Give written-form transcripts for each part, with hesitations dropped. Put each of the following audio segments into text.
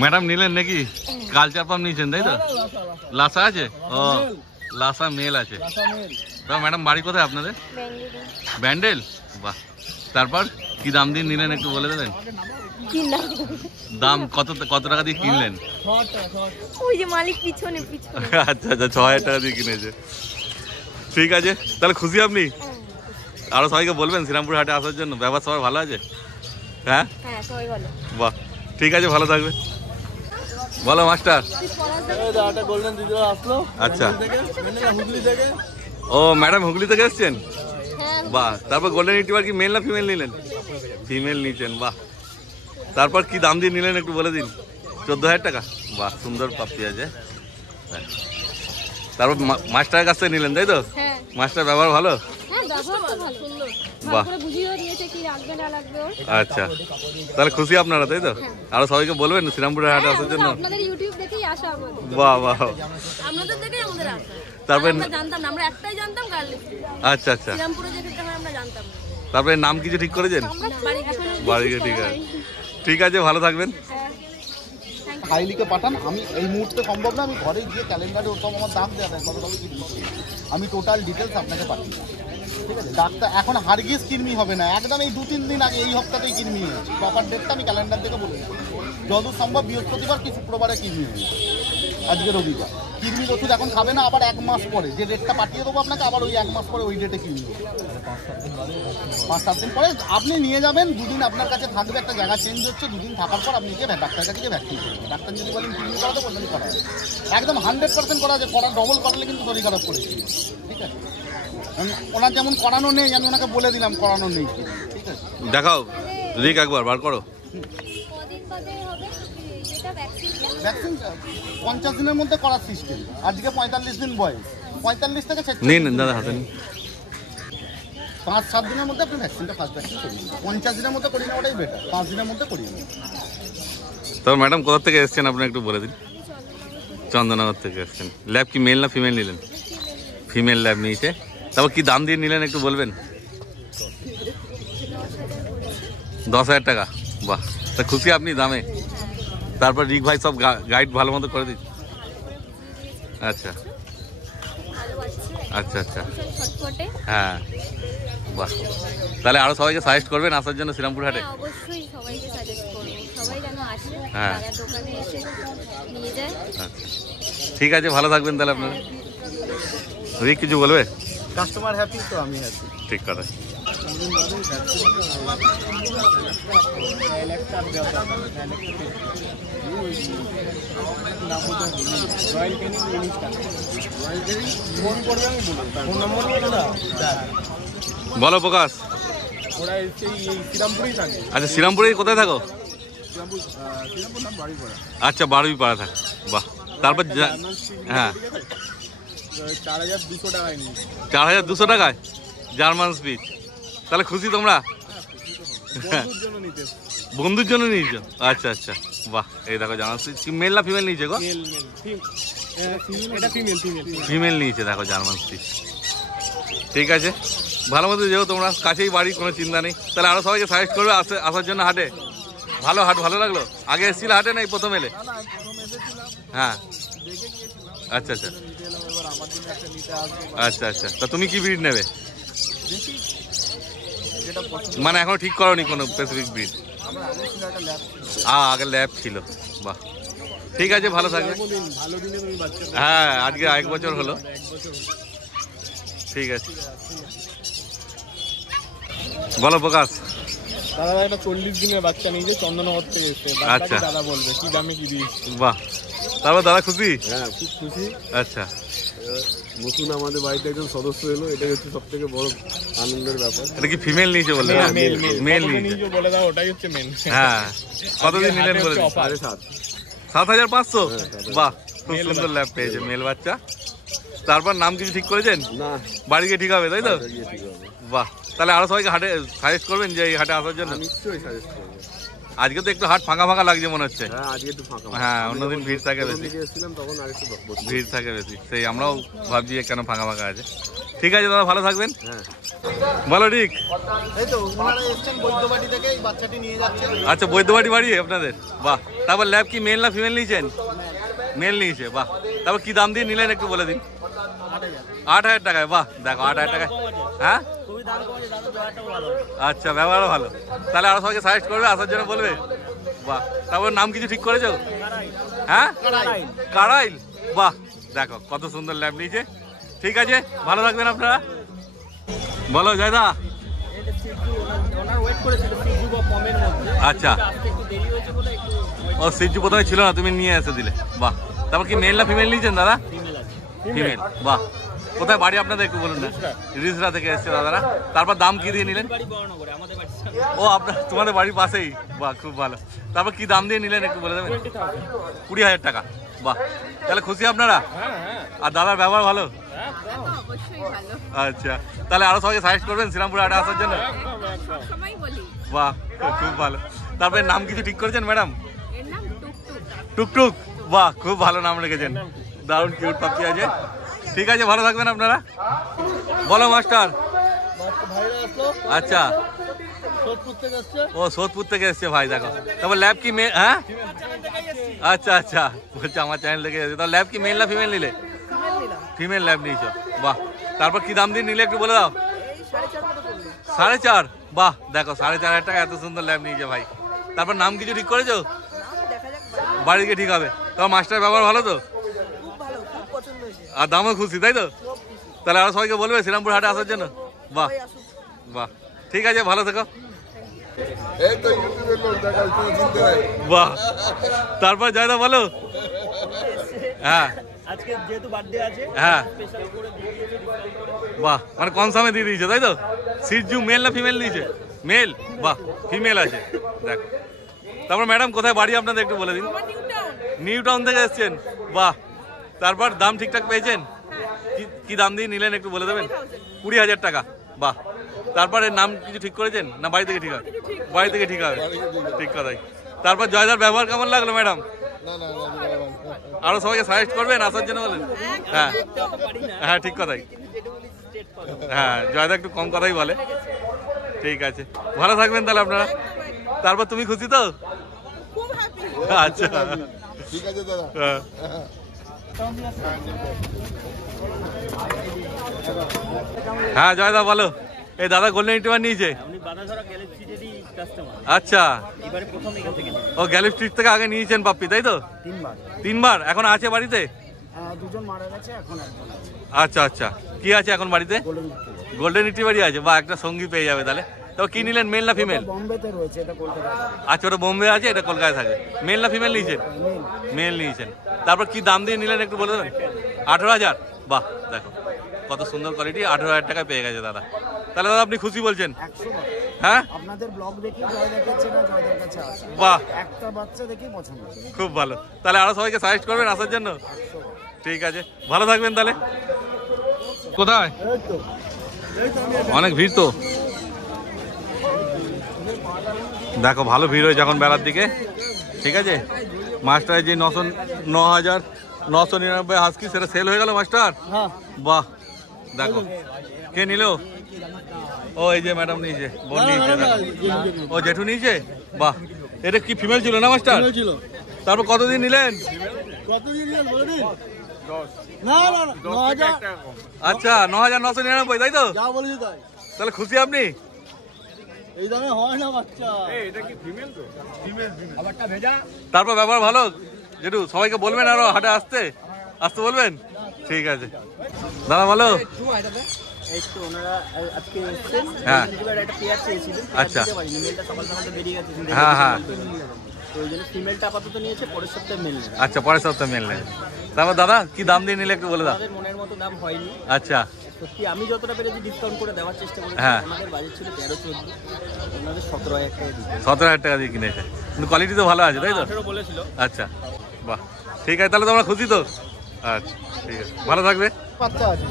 Madam নিলেন নাকি? Culture pump নিয়েছেন তাই তো? লাসা আছে? ও লাসা মেল আছে। তো ম্যাডাম বাড়ি কোথায় আপনাদের? ব্যান্ডেল। বাহ, তারপর কি দাম দিয়ে নিলেন একটু বলে দেবেন? দাম কত টাকা দিয়ে কিনলেন? ওই যে মালিক পিছনে পিছনে। আচ্ছা আচ্ছা, 6000 টাকা দিয়ে কিনেছে। ঠিক আছে, তাহলে খুশি আপনি? আরো সবাইকে বলবেন শ্রীরামপুর হাটে আসার জন্য। ব্যবহার সবাই ভালো আছে? হ্যাঁ হ্যাঁ, সবাই ভালো। বাহ, ঠিক আছে, ভালো থাকবে। বলো মাস্টার। আচ্ছা, ও ম্যাডাম হুগলি থেকে এসছেন? বাহ, তারপর গোল্ডেন রিট্রিভার কি মেল না ফিমেল নিলেন? ফিমেল নিয়েছেন, বাহ। তারপর কি দাম দিয়ে নিলেন একটু বলে দিন। 14000 টাকা। বাহ, সুন্দর পাপ্পি আছে। তারপর মাস্টারের কাছ থেকে নিলেন তাই তো? মাস্টার ব্যবহার ভালো? বাহ, আচ্ছা, তাহলে খুশি আপনারা তাই তো? আরো সবাইকে বলবেন শ্রীরামপুরের হাটে আসার জন্য। বাহ বাহ, তারপরে আচ্ছা আচ্ছা, তারপরে নাম কিছু ঠিক করেছেন? বাড়িকে, ঠিক আছে, ঠিক আছে, ভালো থাকবেন। হাইলিকে পাঠান, আমি এই মুহূর্তে সম্ভব না, আমি ঘরে গিয়ে ক্যালেন্ডারে ওসব আমার দাম দেওয়া কত টাকা কি আমি টোটাল ডিটেলস আপনাকে পাঠিয়ে দেবো। ঠিক আছে, ডাক্তার এখন হারগিস কিডনি হবে না, একদম এই 2-3 দিন আগে এই সপ্তাহতেই কিডনি হয়েছে। প্রপার ডেটটা আমি ক্যালেন্ডার থেকে বলে দিচ্ছি, যত সম্ভব বৃহস্পতিবার কি শুক্রবারে কিডনি হয়েছে। আজকে রবিবার, কিডনির ওষুধ এখন খাবে না, আবার 1 মাস পরে যে ডেটটা পাঠিয়ে দেবো আপনাকে, আবার ওই 1 মাস পরে ওই ডেটে কিডনি হবে। 5-7 দিন পরে আপনি নিয়ে যাবেন, 2 দিন আপনার কাছে থাকবে, একটা জায়গা চেঞ্জ হচ্ছে, 2 দিন থাকার পর আপনি গিয়ে ডাক্তারের কাছে গিয়ে ভ্যাকসিন করবেন। ডাক্তার যদি বলেন কিডনি করাতে বলবেন করা একদম 100% করা আছে, করা ডবল করালে কিন্তু শরীর খারাপ করেছি। ঠিক আছে, ওনার যেমন করানো নেই, আমি ওনাকে বলে দিলাম করানো নেই। ঠিক আছে, দেখাও রিক, একবার বার করো। ভ্যাকসিন 50 দিনের মধ্যে করার সিস্টেম, আজকে 45 দিন বয়স, 45 থেকে 46 নিন দাদা হাতে নিন। 5-7 দিনের মধ্যে আপনি ভ্যাকসিনটা ফার্স্ট ভ্যাকসিন করিয়ে নেবেন। 50 দিনের মধ্যে করিয়ে নেওয়াটাই বেটার, 5 দিনের মধ্যে করিয়ে নেবেন। তো ম্যাডাম কোথা থেকে এসছেন আপনি একটু বলে দিন। চন্দননগর থেকে এসছেন। ল্যাব কি মেল না ফিমেল নিলেন? ফিমেল ল্যাব নিয়েছে। তারপর কি দাম দিয়ে নিলেন একটু বলবেন? 10,000 টাকা। বাহ, তা খুশি আপনি দামে? তারপর রিক ভাই সব গাইড ভালো মতো করে দিচ্ছে। আচ্ছা আচ্ছা আচ্ছা, হ্যাঁ, বাহ, তাহলে আরো সবাইকে সাজেস্ট করবেন আসার জন্য শ্রীরামপুর হাটে? অবশ্যই সবাইকে সাজেস্ট করব, সবাই যেন আসে, হ্যাঁ, দোকানে এসে নিয়ে যায়। আচ্ছা, ঠিক আছে, ভালো থাকবেন তাহলে আপনারা। রিক কিছু বলবে? কাস্টমার হ্যাপি তো আমি হ্যাপি। ঠিক কথা। বলো প্রকাশ। আচ্ছা, শ্রীরামপুরে কোথায় থাকো? আচ্ছা, বারুইপাড়া থাকো। বাহ, তারপর হ্যাঁ, 4200 টাকায় জার্মান স্পিচ। তাহলে খুশি তোমরা? বন্ধুর জন্য নিয়েছো? আচ্ছা আচ্ছা, বাহ, এই দেখো জার্মান স্পিচ। মেল না ফিমেল নিয়েছে গো? ফিমেল নিয়েছে, দেখো জার্মান স্পিচ। ঠিক আছে, ভালো মতো যেও তোমরা, কাছেই বাড়ি, কোনো চিন্তা নেই। তাহলে আরো সবাইকে সাজেস্ট করবে আসার জন্য হাটে। ভালো হাট, ভালো লাগলো? আগে এসেছিল হাটে নাই প্রথম এলে? হ্যাঁ, আচ্ছা আচ্ছা আচ্ছা আচ্ছা, তা তুমি কি ব্রিড নেবে? মানে এখনো ঠিক করোনি কোনো স্পেসিফিক ব্রিড? আগে ল্যাব ছিল। বাহ, ঠিক আছে, ভালো থাকবে। হ্যাঁ, আজকে 1 বছর হলো। ঠিক আছে, বলো প্রকাশ। দাদা একটা 40 দিনের বাচ্চা নিয়েছে, চন্দননগর থেকে এসেছে। আচ্ছা, দাদা বলবে কি দামে কি দিয়েছে। বাহ, তারপর দাদা খুশি? হ্যাঁ, খুব খুশি। আচ্ছা, নতুন আমাদের বাড়িতে একজন সদস্য এলো, এটাই হচ্ছে সব থেকে বড় আনন্দের ব্যাপার। এটা কি ফিমেল নিয়েছে বললে? মেল নিয়েছে বলে দাও, ওটাই হচ্ছে মেন। হ্যাঁ, কতদিন নিলেন বলে? 7,500। বাহ, খুব সুন্দর ল্যাব পেয়েছে, মেল বাচ্চা। তারপর নাম কিছু ঠিক করেছেন? না, বাড়ি গিয়ে ঠিক হবে তাই তো? বাহ, তাহলে আরো সবাইকে হাটে সাজেস্ট করবেন যে এই হাটে আসার জন্য? নিশ্চয়ই সাজেস্ট করবো। আজকে তো একটু হাট ফাঁকা ফাঁকা লাগছে মনে হচ্ছে। হ্যাঁ, আজকে একটু ফাঁকা। হ্যাঁ, অন্যদিন ভিড় থাকে বেশি। এসেছিলাম তখন আরেকটু ভিড় থাকে বেশি, সেই আমরাও ভাবছি কেন ফাঁকা ফাঁকা আছে। ঠিক আছে দাদা, ভালো থাকবেন। হ্যাঁ, বলো রিক। এই তো ওনারা এসেছেন বৈদ্যবাড়ি থেকে, এই বাচ্চাটি নিয়ে যাচ্ছে। আচ্ছা, বৈদ্যবাড়ি বাড়ি আপনাদের? বাহ, তারপর ল্যাব কি মেল না ফিমেল নিয়েছেন? মেল নিয়েছে, বাহ। তারপর কি দাম দিয়ে নিলেন একটু বলে দিন। 8,000 টাকায়, বাহ। দেখো 8,000 টাকায়, হ্যাঁ আচ্ছা, ব্যবহারও ভালো। তাহলে আরো সবাইকে সাজেস্ট করবে, আসার জন্য বলবে, বাহ। তারপর নাম কিছু ঠিক করেছো? হ্যাঁ, কারাইল, বাহ। দেখো কত সুন্দর ল্যাব নিয়েছে। ঠিক আছে, ভালো থাকবেন আপনারা। বলো জয়দা। আচ্ছা, ও সিজু প্রথমে ছিল না, তুমি নিয়ে এসে দিলে, বাহ। তারপর কি মেল না ফিমেল নিয়েছেন দাদা? ফিমেল, বাহ। কোথায় বাড়ি আপনাদের একটু বলুন না। রিজরা থেকে এসছে দাদারা। তারপর দাম কি দিয়ে নিলেন? ও আপনার, তোমাদের বাড়ির পাশেই, বাহ, খুব ভালো। তারপর কি দাম দিয়ে নিলেন একটু বলে দেবেন? 20,000 টাকা, বাহ। তাহলে খুশি আপনারা? আর দাদার ব্যবহার ভালো? আচ্ছা, তাহলে আরো সবাইকে সাজেস্ট করবেন শ্রীরামপুর হাটে আসার জন্য? বাহ, খুব ভালো। তারপরে নাম কিছু ঠিক করেছেন ম্যাডাম? টুকটুক, বাহ, খুব ভালো নাম রেখেছেন, দারুণ কিউট পাখি আছে। ঠিক আছে, ভালো থাকবেন আপনারা। বলো মাস্টার। আচ্ছা, ও সোদপুর থেকে এসছে ভাই, দেখো। তারপর ল্যাব কি মেল? হ্যাঁ, আচ্ছা আচ্ছা, বলছে আমার চ্যানেল থেকে এসেছে। তাহলে ল্যাব কি মেল না ফিমেল নিলে? ফিমেল ল্যাব নিয়েছো, বাহ। তারপর কি দাম দিয়ে নিলে একটু বলে দাও। 4.5, বাহ। দেখো 4,500 টাকা এত সুন্দর ল্যাব নিয়েছে ভাই। তারপর নাম কিছু ঠিক করেছো? বাড়ি গিয়ে ঠিক হবে। তোমার মাস্টার ব্যবহার ভালো তো? আর দামও খুশি, তাই তো? তাহলে আরো সবাইকে বলবে শ্রীরামপুর হাটে আসার জন্য? বাহ বাহ, ঠিক আছে, ভালো থেকো। বাহ। তারপর জয়দা বলো। হ্যাঁ, আজকে যেহেতু বার্থডে আছে, হ্যাঁ, স্পেশাল করে দিয়ে দিয়েছে ডিসকাউন্ট। বাহ, মানে কম সময় দিয়ে দিয়েছে, তাই তো? সিজু মেল না ফিমেল দিয়েছে? মেল, বাহ, ফিমেল আছে, দেখো। তারপর ম্যাডাম কোথায় বাড়ি আপনাদের একটু বলে দিন। নিউ টাউন থেকে এসছেন, বাহ। তারপর দাম ঠিকঠাক পেয়েছেন? কি দাম দিয়ে নিলেন একটু বলে দেবেন? 20,000 টাকা, বাহ। তারপর এর নাম কিছু ঠিক করেছেন না বাড়ি থেকে ঠিক হবে? বাড়ি থেকে ঠিক হবে, ঠিক কথাই। তারপর জয়দার ব্যবহার কেমন লাগলো ম্যাডাম? আরো সবাইকে সাজেস্ট করবেন আসার জন্য বলেন? হ্যাঁ হ্যাঁ, ঠিক কথাই। হ্যাঁ, জয়দা একটু কম কথাই বলে। ঠিক আছে, ভালো থাকবেন তাহলে আপনারা। তারপর তুমি খুশি তো? আচ্ছা, ঠিক আছে দাদা। হ্যাঁ জয়দা বলো। এই দাদা গোল্ডেন রিট্রিভার নিয়েছে। আচ্ছা, ও গ্যালিফ স্ট্রিট থেকে আগে নিয়েছেন পাপ্পি, তাই তো? 3বার। এখন আছে বাড়িতে? দুজন মারা গেছে, এখন একজন আছে। আচ্ছা আচ্ছা, কি আছে এখন বাড়িতে? গোল্ডেন রিট্রিভারই আছে, বা একটা সঙ্গী পেয়ে যাবে তাহলে। তো কি নিলেন, মেল না ফিমেল? বোম্বেতে রয়েছে, এটা কলকাতা। আচ্ছা, ওটা বোম্বে আছে, এটা কলকাতায় থাকে। মেল না ফিমেল নিয়েছেন? মেল নিয়েছেন। তারপর কি দাম দিয়ে নিলেন একটু বলে দেবেন? 18,000, বাহ। দেখো কত সুন্দর কোয়ালিটি, 18,000 টাকায় পেয়ে গেছে দাদা। তাহলে দাদা আপনি খুশি বলছেন? হ্যাঁ, আপনাদের ব্লগ দেখি জয়দার কাছে না, জয়দার কাছে আসে, বাহ, একটা বাচ্চা দেখি পছন্দ। খুব ভালো। তাহলে আরো সবাইকে সাজেস্ট করবেন আসার জন্য? ঠিক আছে, ভালো থাকবেন তাহলে। কোথায়? অনেক ভিড় তো, দেখো ভালো ভিড় হয়েছে এখন বেলার দিকে। ঠিক আছে, মাস্টারের যে 9,999 হাসকি, সেটা সেল হয়ে গেল মাস্টার। বাহ, দেখো কে নিল? ও এই যে ম্যাডাম নিয়েছে, বোন নিয়েছে, ও জেঠু নিয়েছে, বাহ। এটা কি ফিমেল ছিল না মাস্টার? তারপর কতদিন নিলেন? আচ্ছা, 9,999, তাই তো? তাহলে খুশি আপনি? এই দামে হয় না বাচ্চা। তারপর ব্যবহার ভালো জেঠু, সবাইকে বলবেন আরো হাটে আসতে আসতে বলবেন। ঠিক আছে দাদা, ভালো। এই তো ওনারা আজকে এসেছেন, হ্যাঁ, একটা পেয়ার চেয়েছিলেন। আচ্ছা, মেলটা সকাল সকাল বেরিয়ে গেছে, হ্যাঁ হ্যাঁ, তো ওই জন্য ফিমেলটা আপাতত নিয়েছে, পরের সপ্তাহে মেল নেবে। আচ্ছা, পরের সপ্তাহে মেল নেবে। তারপর দাদা কি দাম দিয়ে নিলে একটু বলে দাও। আমাদের মনের মতো দাম হয়নি, আচ্ছা, সত্যি আমি যতটা পেরেছি ডিসকাউন্ট করে দেওয়ার চেষ্টা করেছি। হ্যাঁ, আমাদের বাজেট ছিল 13-14, ওনাদের 17,000 টাকা দিয়েছে। 17,000 টাকা দিয়ে কিনেছে, কিন্তু কোয়ালিটি তো ভালো আছে, তাই তো? 18 বলেছিল। আচ্ছা, বাহ, ঠিক আছে, তাহলে তোমরা খুশি তো? আচ্ছা, ঠিক আছে, ভালো থাকবে। বাচ্চা আছে,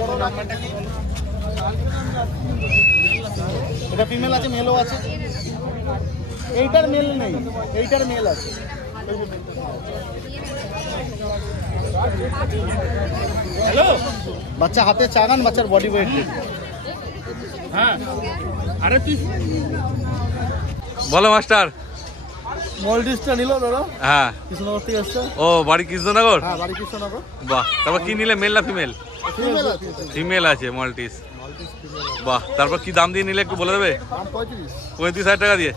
বড় নাম্বারটা কি? এটা ফিমেল আছে, মেলও আছে। এইটার মেল নেই, এইটার মেল আছে। হ্যালো, বাচ্চা হাতে চাগান, বাচ্চার বডি ওয়েট। হ্যাঁ, আরে তুই বলো মাস্টার। মলডিসটা নিল দাদা, হ্যাঁ। কৃষ্ণনগর থেকে এসছে। ও বাড়ি কৃষ্ণনগর? হ্যাঁ, বাড়ি কৃষ্ণনগর। বাহ, তারপর কি নিলে, মেল না ফিমেল? ফিমেল আছে। ফিমেল আছে মলটিস। বাহ, তারপর কি দাম দিয়ে নিলে একটু বলে দেবে? 35,000 টাকা দিয়ে।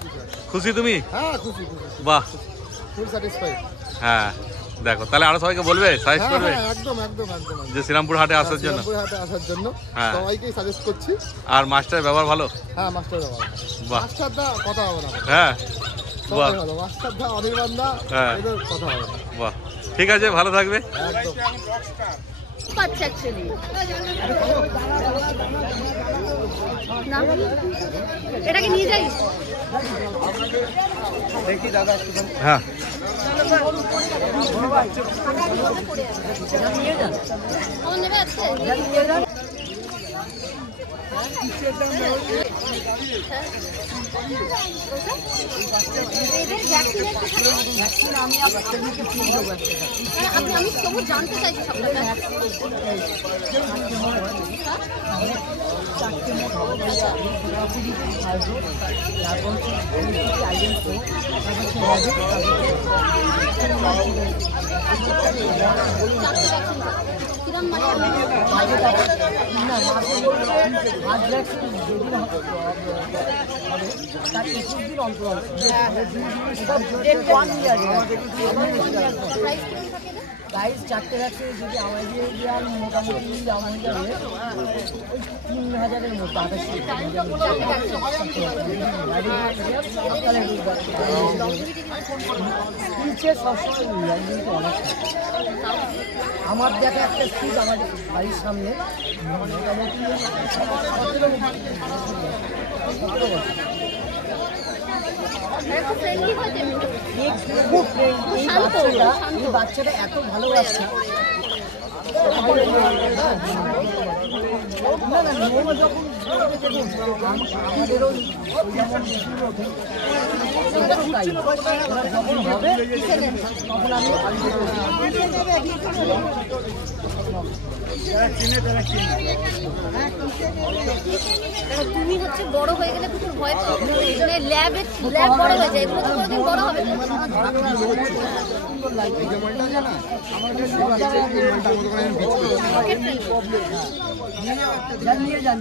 খুশি তুমি? হ্যাঁ, খুশি। বাহ, ফুল স্যাটিসফাইড। হ্যাঁ দেখো, তাহলে আরো সবাইকে বলবে, সাজেস্ট করবে একদম। যে শ্রীরামপুর হাটে আসার জন্য। হ্যাঁ, সবাইকেই সাজেস্ট করছি। আর মাস্টার ব্যবহার ভালো? হ্যাঁ, মাস্টার ব্যবহার। বাহ, মাস্টার দা কথা হবে না। হ্যাঁ, বাহ, ভালো। মাস্টার দা, অনির্বাণ দা, হ্যাঁ, এদের কথা হবে না। বাহ, ঠিক আছে, ভালো থাকবে। একদম। আচ্ছা অ্যাকচুয়ালি না, এটাকে নিয়ে যাই। হ্যাঁ, আমার নেবে আছে। এদের ভ্যাকসিনের আমি তবু জানতে চাইছি সবটা। কিরম প্রাইস 4টে আছে, যদি আমাদের দেওয়ার মোটামুটি আমাদের 3,000-এর মধ্যে 28 সবসময় কিন্তু অনেক আমার দেখা একটা স্পিড আমার বাড়ির সামনে মোটামুটি 17 বছর। খুব ফ্রেন্ডলি। এই বাচ্চাটা এত ভালোবাসে। না না, নিয়ম যখন আমাদেরও যখন হবে তখন আমি তুমি হচ্ছে বড় হয়ে গেলে কুকুর ভয় পাও, মানে ল্যাব বড় হয়ে যায়, এগুলো তো কোনোদিন বড় হবে না। নিয়ে যান।